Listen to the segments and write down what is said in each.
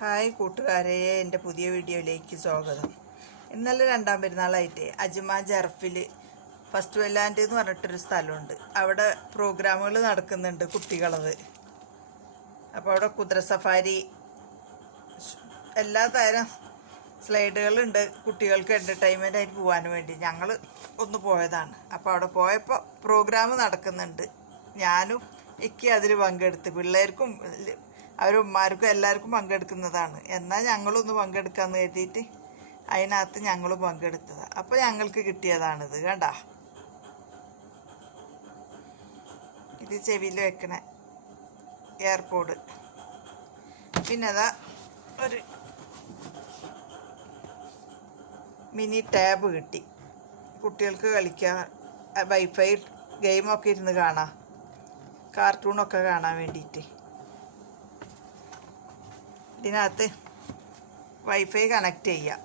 Hi കൂട്ടുകാരെ എന്റെ പുതിയ വീഡിയോയിലേക്ക് സ്വാഗതം. ഇന്നലെ രണ്ടാം പെരുന്നാളായിട്ട് അജ്മാൻ ജർഫിൽ ഫസ്റ്റ് വെല്ലാൻഡ് എന്ന് പറഞ്ഞിട്ടൊരു സ്ഥലമുണ്ട്. അവിടെ പ്രോഗ്രാമുകൾ നടക്കുന്നുണ്ട് കുട്ടികളത്. അപ്പോൾ അവിടെ കുതിര സഫാരി എല്ലാ തരം സ്ലൈഡുകളുണ്ട് കുട്ടികൾക്ക് എന്റർടൈൻമെന്റ് ആയിട്ട് പോകാൻ വേണ്ടി. ഞങ്ങൾ ഒന്ന് പോയതാണ്. അപ്പോൾ അവിടെ പോയപ്പോൾ പ്രോഗ്രാം നടക്കുന്നുണ്ട്. ഞാനും എനിക്ക് അതിൽ പങ്കെടുത്ത്. പിള്ളേർക്കും അവരുമ്മാർക്കും എല്ലാവർക്കും പങ്കെടുക്കുന്നതാണ്. എന്നാൽ ഞങ്ങളൊന്ന് പങ്കെടുക്കാമെന്ന് കരുതിയിട്ട് അതിനകത്ത് ഞങ്ങൾ പങ്കെടുത്തത്. അപ്പോൾ ഞങ്ങൾക്ക് കിട്ടിയതാണിത് കണ്ടാ? ഇത് ചെവിയിൽ വെക്കണ എയർപോഡ്. പിന്നെ അതാ ഒരു മിനി ടാബ് കിട്ടി. കുട്ടികൾക്ക് കളിക്കാൻ വൈഫൈ ഗെയിമൊക്കെ ഇരുന്ന് കാണാം. കാർട്ടൂണൊക്കെ കാണാൻ വേണ്ടിയിട്ട്. ഇതിനകത്ത് വൈഫൈ കണക്റ്റ് ചെയ്യാം.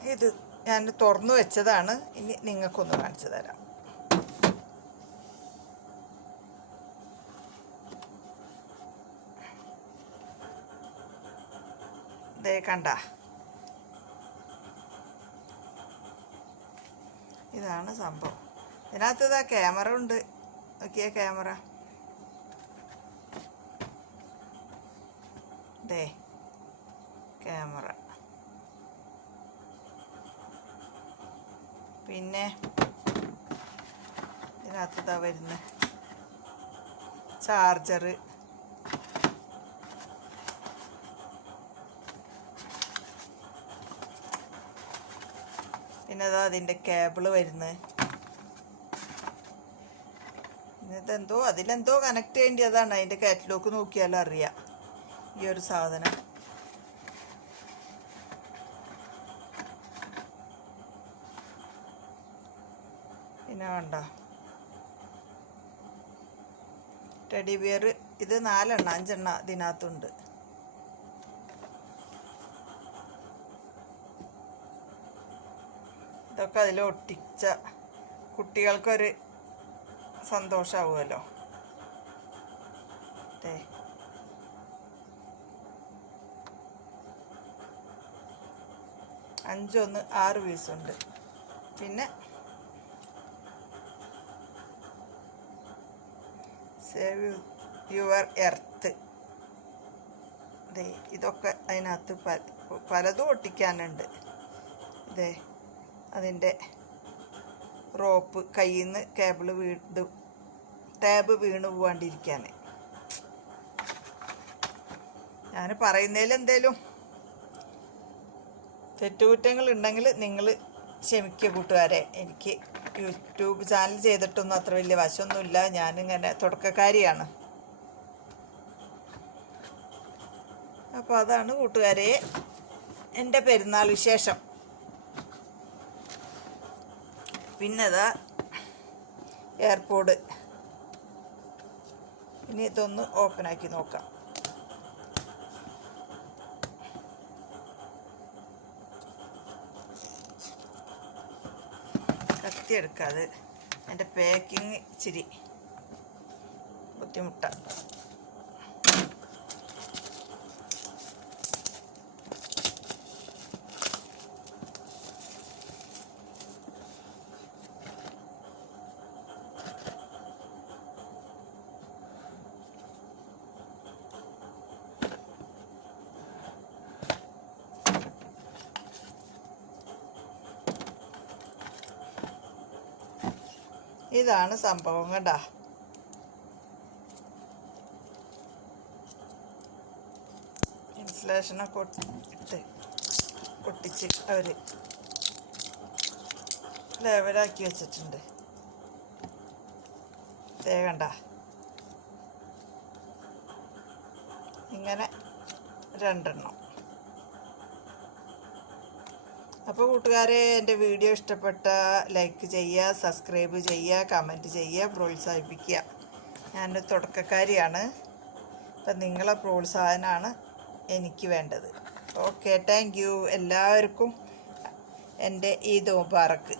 ഇത് ഞാൻ തുറന്നു വെച്ചതാണ്. ഇനി നിങ്ങൾക്കൊന്ന് കാണിച്ചു തരാം. ദേ കണ്ട. ഇതാണ് സംഭവം. ഇതിനകത്ത് ഇതാ ക്യാമറ ഉണ്ട്. Nokia camera. ദേ ക്യാമറ. പിന്നെ ഇതിനകത്ത് ഇതാ വരുന്ന ചാർജറ് പിന്നെ അതാ അതിന്റെ കേബിൾ വരുന്നത് ഇതെന്തോ അതിലെന്തോ കണക്ട് ചെയ്യേണ്ടതാണ്. അതിന്റെ കാറ്റലോഗ് നോക്കിയാലും അറിയാം ഈ ഒരു സാധനം. പിന്നെ വേണ്ട. ടെഡി ബിയർ ഇത് നാലെണ്ണ അഞ്ചെണ്ണ ഇതിനകത്തുണ്ട്. ഇതൊക്കെ അതിൽ ഒട്ടിച്ച കുട്ടികൾക്കൊരു സന്തോഷമാവുമല്ലോ ദേ. അഞ്ചൊന്ന് ആറ് പീസുണ്ട് പിന്നെ സേവ് യുവർ എർത്ത് ദേ ഇതൊക്കെ അതിനകത്ത് പല പലതും ഒട്ടിക്കാനുണ്ട്. ഇതേ അതിന്റെ റോപ്പ് കയ്യിൽ നിന്ന് കേബിൾ വീണ്ടും ടാബ് വീണ് പോവാണ്ടിരിക്കാൻ ഞാൻ പറയുന്നതിൽ എന്തേലും തെറ്റുകുറ്റങ്ങൾ ഉണ്ടെങ്കിൽ നിങ്ങൾ ക്ഷമിക്കുക കൂട്ടുകാരെ. എനിക്ക് യൂട്യൂബ് ചാനൽ ചെയ്തിട്ടൊന്നും അത്ര വലിയ വശമൊന്നുമില്ല. ഞാനിങ്ങനെ തുടക്കക്കാരിയാണ്. അപ്പോൾ അതാണ് കൂട്ടുകാരെ എന്റെ പെരുന്നാൾ വിശേഷം. പിന്നെതാ എയർപോർട്ട് ഇനി ഇതൊന്ന് ഓപ്പൺ ആക്കി നോക്കാം. കത്തി എടുക്കാതെ അതിന്റെ പാക്കിങ് ഇച്ചിരി ബുദ്ധിമുട്ടാണ് ഇതാണ് സംഭവം കണ്ട. ഇൻസുലേഷനൊക്കെ ഇട്ട് പൊട്ടിച്ച് അവർ ലെവലാക്കി വെച്ചിട്ടുണ്ട്. ദേ കണ്ട. ഇങ്ങനെ രണ്ടെണ്ണം. അപ്പോൾ കൂട്ടുകാരെ എന്റെ വീഡിയോ ഇഷ്ടപ്പെട്ട ലൈക്ക് ചെയ്യുക സബ്സ്ക്രൈബ് ചെയ്യുക കമന്റ് ചെയ്യുക പ്രോത്സാഹിപ്പിക്കുക. ഞാൻ തുടക്കക്കാരിയാണ്. അപ്പം നിങ്ങളെ പ്രോത്സാഹനമാണ് എനിക്ക് വേണ്ടത്. ഓക്കെ താങ്ക് യു എല്ലാവർക്കും എന്റെ ഈ മുബാറക്ക്